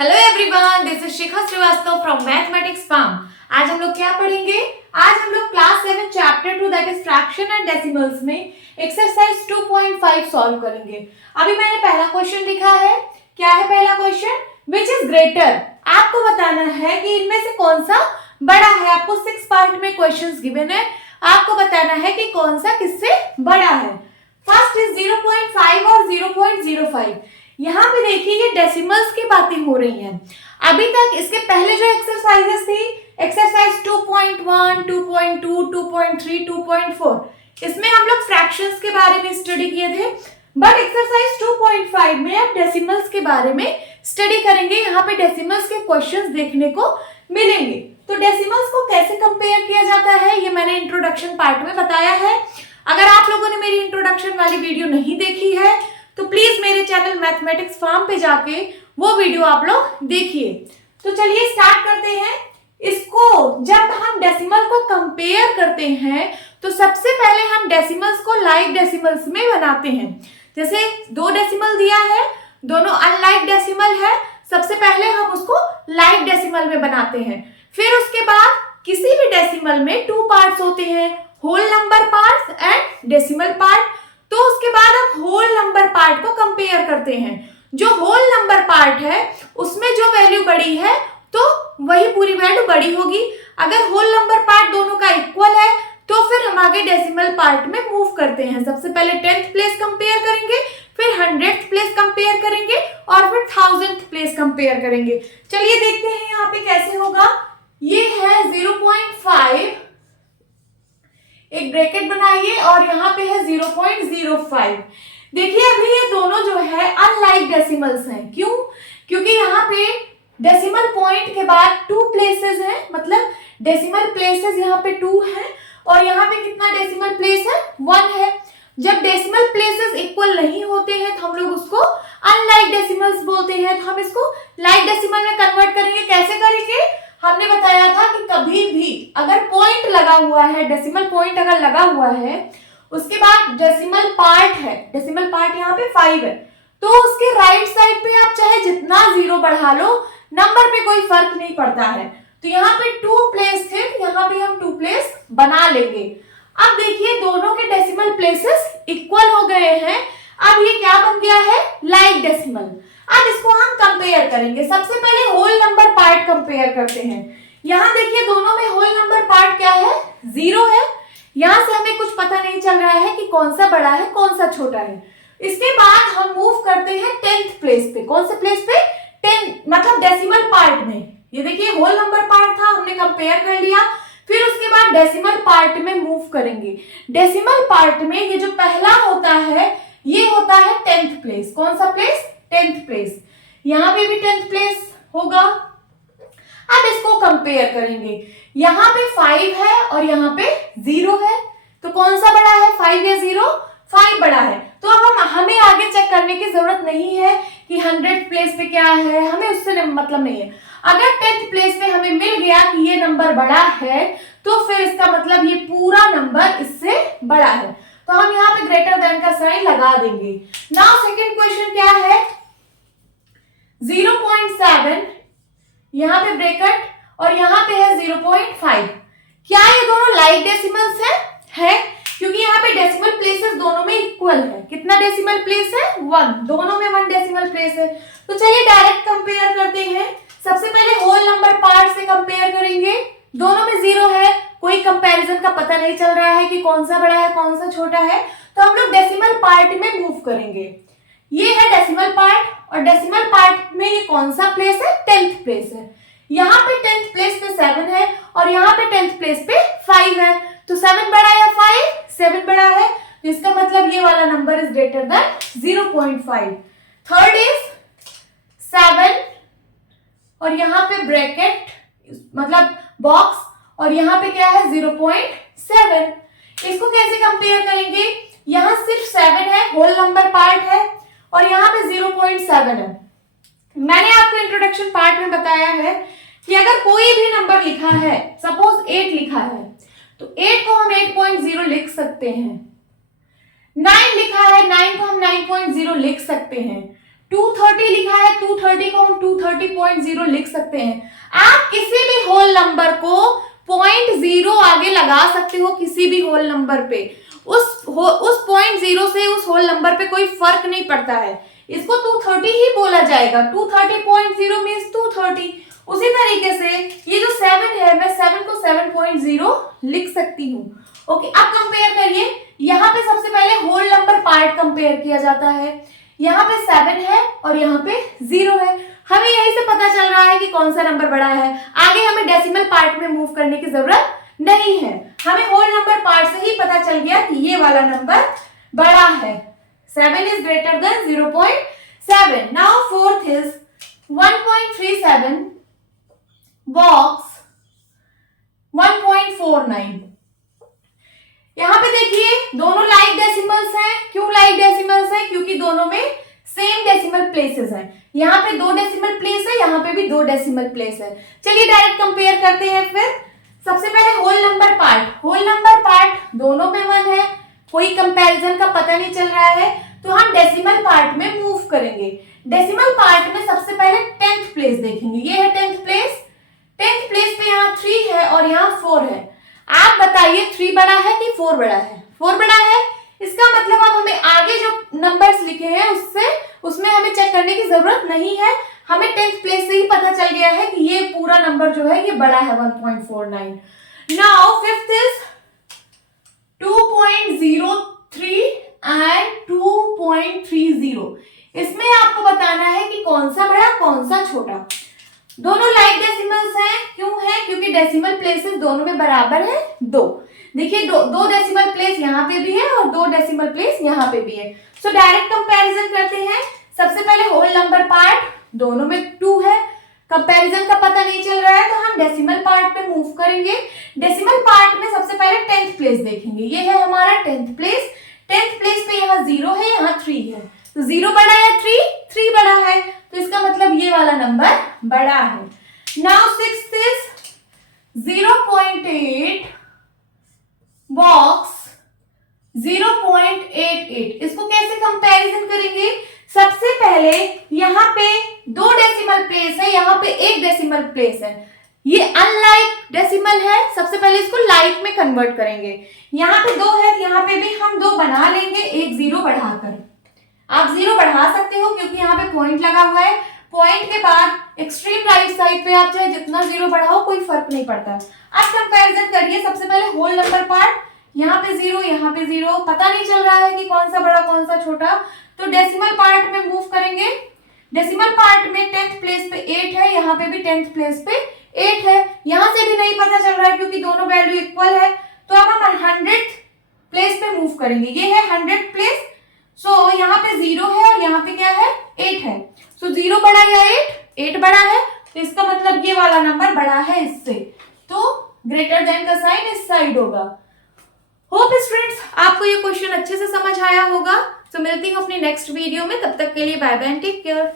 Hello everyone, this is Shikha Srivastava from mathematics farm. आज हम लोग क्या पढ़ेंगे? आज हम लोग class 7 chapter 2 that is fraction and decimals में एक्सरसाइज 2.5 सॉल्व करेंगे। अभी मैंने पहला क्वेश्चन लिखा है। क्या है पहला क्वेश्चन? Which is greater. आपको बताना है कि इनमें से कौन सा बड़ा है। आपको 6 पार्ट में क्वेश्चंस गिवन है, आपको बताना है कि कौन सा किससे बड़ा है। फर्स्ट इज 0.5 और 0.05। यहाँ पे देखिए ये डेसिमल्स की बातें हो रही हैं। अभी तक इसके पहले जो एक्सरसाइजेस थी, एक्सरसाइज 2.1, 2.2, 2.3, 2.4, इसमें हम लोग फ्रैक्शंस के बारे में स्टडी किए थे। बट एक्सरसाइज 2.5 में अब डेसिमल्स के बारे में स्टडी करेंगे। यहाँ पे डेसिमल्स के क्वेश्चंस देखने को मिलेंगे। तो डेसिमल्स को कैसे कंपेयर किया जाता है ये मैंने इंट्रोडक्शन पार्ट में बताया है। अगर आप लोगों ने मेरी इंट्रोडक्शन वाली वीडियो नहीं देखी है तो प्लीज मेरे चैनल मैथमेटिक्स फार्म पे जाके वो वीडियो आप लोग देखिए। तो चलिए स्टार्ट करते हैं। इसको जब हम डेसिमल को कंपेयर करते हैं तो सबसे पहले हम डेसिमल्स को लाइक डेसिमल्स में बनाते हैं। जैसे 2 डेसिमल दिया है, दोनों अनलाइक डेसिमल है, सबसे पहले हम उसको लाइक डेसिमल में बनाते हैं। फिर उसके बाद किसी भी डेसिमल में 2 पार्ट्स होते हैं, whole number parts and decimal part. तो उसके बाद हम होल नंबर पार्ट को कंपेयर करते हैं। जो होल नंबर पार्ट है उसमें जो वैल्यू बड़ी है तो वही पूरी वैल्यू बड़ी होगी। अगर होल नंबर पार्ट दोनों का इक्वल है तो फिर हम आगे डेसिमल पार्ट में मूव करते हैं। सबसे पहले 10th प्लेस कंपेयर करेंगे, फिर 100th प्लेस कंपेयर करेंगे और फिर 1000th प्लेस कंपेयर करेंगे। चलिए देखते हैं यहाँ पे कैसे होगा। ये है 0.5, एक ब्रैकेट बनाइए और यहाँ पे है 0.05। देखिए अभी ये दोनों जो है अनलाइक डेसिमल्स हैं। क्यों? क्योंकि यहाँ पे डेसिमल पॉइंट के बाद 2 प्लेसेस हैं, मतलब डेसिमल प्लेसेस यहाँ पे 2 हैं और यहाँ पे कितना डेसिमल प्लेस है? 1 है। जब डेसिमल प्लेसेस इक्वल नहीं होते हैं तो हम लोग उसको अनलाइक डेसिमल्स बोलते हैं। तो हम इसको लाइक डेसिमल में कन्वर्ट करेंगे। कैसे करेंगे? हमने बताया था कि कभी भी अगर पॉइंट लगा हुआ है, डेसिमल पॉइंट अगर लगा हुआ है, उसके बाद डेसिमल पार्ट है, डेसिमल पार्ट यहाँ पे 5 है, तो उसके राइट साइड पे आप चाहे जितना 0 बढ़ा लो, नंबर पे कोई फर्क नहीं पड़ता है। तो यहाँ पे 2 प्लेस थे, यहाँ पे हम 2 प्लेस बना लेंगे। अब देखिए दोनों के डेसिमल प्लेसेस इक्वल हो गए हैं। अब ये क्या बन गया है? Like decimal. अब इसको हम कंपेयर करेंगे। सबसे पहले होल नंबर पार्ट कंपेयर करते हैं। यहाँ देखिए दोनों में होल नंबर पार्ट क्या है? 0 है। यहाँ से हमें कुछ पता नहीं चल रहा है कि कौन सा बड़ा है कौन सा छोटा है। इसके बाद हम मूव करते हैं 10th प्लेस पे। कौन से प्लेस पे? 10, मतलब डेसिमल पार्ट में। ये देखिए होल नंबर पार्ट था, हमने कंपेयर कर लिया। फिर उसके बाद डेसिमल पार्ट में मूव करेंगे। डेसिमल पार्ट में ये जो पहला होता है ये होता है 10th प्लेस। कौन सा प्लेस? 10th place. यहाँ पे भी 10th प्लेस होगा। अब इसको कंपेयर करेंगे। यहाँ पे 5 है और यहाँ पे 0 है, तो कौन सा बड़ा है? 5 या 0? 5 बड़ा है। तो अब हमें आगे चेक करने की जरूरत नहीं है कि 100th प्लेस पे क्या है, हमें उससे मतलब नहीं है। अगर 10th प्लेस पे हमें मिल गया कि ये नंबर बड़ा है तो फिर इसका मतलब ये पूरा नंबर इससे बड़ा है। तो हम यहाँ पे ग्रेटर देन का साइन लगा देंगे। नाउ सेकंड क्वेश्चन क्या है? 0.7, यहाँ पे ब्रैकेट और यहाँ पे है 0.5। क्या ये दोनों लाइक डेसिमल्स है? क्योंकि यहाँ पे डेसिमल प्लेसेस दोनों में इक्वल है। कितना डेसिमल प्लेस है? 1। दोनों में 1 डेसिमल प्लेस है। तो चलिए डायरेक्ट कंपेयर करते हैं। सबसे पहले होल नंबर पार्ट से कंपेयर करेंगे। दोनों में 0 है, कोई कंपैरिजन का पता नहीं चल रहा है कि कौन सा बड़ा है कौन सा छोटा है। तो हम लोग डेसिमल पार्ट में मूव करेंगे। ये है डेसिमल पार्ट और डेसिमल पार्ट में ये कौन सा प्लेस है? 10th प्लेस है। यहाँ पे 10th प्लेस पे 7 है और यहाँ पे 10th प्लेस पे 5 है। तो 7 बड़ा या 5? 7 बड़ा है। तो इसका मतलब ये वाला number is greater than 0.5। Third is 7 और यहाँ पे ब्रैकेट मतलब बॉक्स और यहाँ पे क्या है? 0.7। इसको कैसे कंपेयर करेंगे? यहाँ सिर्फ 7 है, होल नंबर पार्ट है और यहाँ पे 0.7 है। मैंने आपको इंट्रोडक्शन पार्ट में बताया है कि अगर कोई भी नंबर लिखा है, सपोज 8 लिखा है, तो 8 को हम 8.0 लिख सकते हैं। 9 लिखा है, 9 को हम 9.0 लिख सकते हैं। 230 लिखा है, 230 को हम 230.0 लिख सकते हैं। आप किसी भी होल नंबर को 0.0 आगे लगा सकते हो, किसी भी होल नंबर पे। उस 0.0 से उस होल नंबर पे कोई फर्क नहीं पड़ता है, इसको 230 ही बोला जाएगा। 230.0 मीन्स 230। उसी तरीके से ये जो 7 है, मैं 7 को 7.0 लिख सकती हूँ। ओके, अब कंपेयर करिए। यहाँ पे सबसे पहले होल नंबर पार्ट कंपेयर किया जाता है। यहाँ पे 7 है और यहाँ पे 0 है। हमें यही से पता चल रहा है कि कौन सा नंबर बड़ा है। आगे हमें डेसिमल पार्ट में मूव करने की जरूरत नहीं है, हमें होल नंबर पार्ट से ही पता चल गया कि ये वाला नंबर बड़ा है। 7 is greater than 0.7. Now fourth is 1.37 box 1.49। यहाँ पे देखिए दोनों लाइक डेसिमल्स हैं। क्यों लाइक डेसिमल्स हैं? क्योंकि दोनों में सेम डेसिमल प्लेसेस हैं। यहाँ पे 2 डेसिमल प्लेस है, यहाँ पे भी 2 डेसिमल प्लेस है। चलिए डायरेक्ट कंपेयर करते हैं। फिर सबसे पहले whole number part. Whole number part दोनों में 1 है, कोई कंपैरिजन का पता नहीं चल रहा है, तो हम डेसिमल पार्ट में मूव करेंगे। डेसिमल पार्ट में सबसे पहले 10th प्लेस देखेंगे। ये है 10th प्लेस। 10th प्लेस पे यहाँ 3 है और यहाँ 4 है। आप बताइए 3 बड़ा है कि 4 बड़ा है? 4 बड़ा है। इसका मतलब अब हमें आगे जो नंबर्स लिखे हैं उसमें हमें चेक करने की जरूरत नहीं है। हमें 10th प्लेस से ही पता चल गया है कि ये पूरा नंबर जो है ये बड़ा है 1.49। Now fifth is 2.03 and 2.30। इसमें आपको बताना है कि कौन सा बड़ा कौन सा छोटा। दोनों लाइक डेसिमल्स हैं। क्यों है? क्योंकि डेसिमल प्लेसेस दोनों में बराबर है 2। देखिए दो डेसिमल प्लेस यहाँ पे भी है और 2 डेसिमल प्लेस यहाँ पे भी है। सो डायरेक्ट कंपैरिजन करते हैं। सबसे पहले होल नंबर पार्ट, दोनों में 2 है, कंपैरिजन का पता नहीं चल रहा है तो हम डेसिमल पार्ट पे मूव करेंगे। डेसिमल पार्ट में सबसे पहले 10th प्लेस देखेंगे। ये है हमारा 10th प्लेस। 10th प्लेस पे यहाँ 0 है, यहाँ 3 है, तो 0 बड़ा या 3 बड़ा है, तो इसका मतलब ये वाला नंबर बड़ा है। Now sixth is 0.8 box 0.88। इसको कैसे कंपैरिजन करेंगे? सबसे पहले यहाँ पे 2 डेसिमल प्लेस है, यहाँ पे 1 डेसिमल प्लेस है। ये अनलाइक डेसिमल है, सबसे पहले इसको लाइक में कन्वर्ट करेंगे। यहाँ पे 2 है, यहाँ पे भी हम 2 बना लेंगे, एक 0 बढ़ाकर। आप 0 बढ़ा सकते हो क्योंकि यहाँ पे पॉइंट लगा हुआ है। पॉइंट के बाद एक्सट्रीम राइट साइड पे आप चाहे जितना 0 बढ़ाओ कोई फर्क नहीं पड़ता। अब कंपैरिजन करिए। सबसे पहले होल नंबर पार्ट, यहाँ पे 0, यहाँ पे 0, पता नहीं चल रहा है कि कौन सा बड़ा कौन सा छोटा, तो डेसिमल पार्ट में मूव करेंगे। डेसिमल पार्ट में 10th प्लेस पे 8 है, यहाँ पे भी 10th प्लेस पे 8 है। यहाँ से भी नहीं पता चल रहा है क्योंकि दोनों वैल्यू इक्वल है, तो अब हम 100th प्लेस पे मूव करेंगे। ये है 100th प्लेस। सो यहाँ पे 0 है और यहाँ पे क्या है? 8 है। सो 0 बड़ा या 8 बड़ा है, तो इसका मतलब ये वाला नंबर बड़ा है इससे, तो ग्रेटर देन का साइन इस साइड होगा। होप स्टूडेंट्स आपको ये क्वेश्चन अच्छे से समझ आया होगा। तो मिलती हूँ अपनी नेक्स्ट वीडियो में, तब तक के लिए bye bye and take care.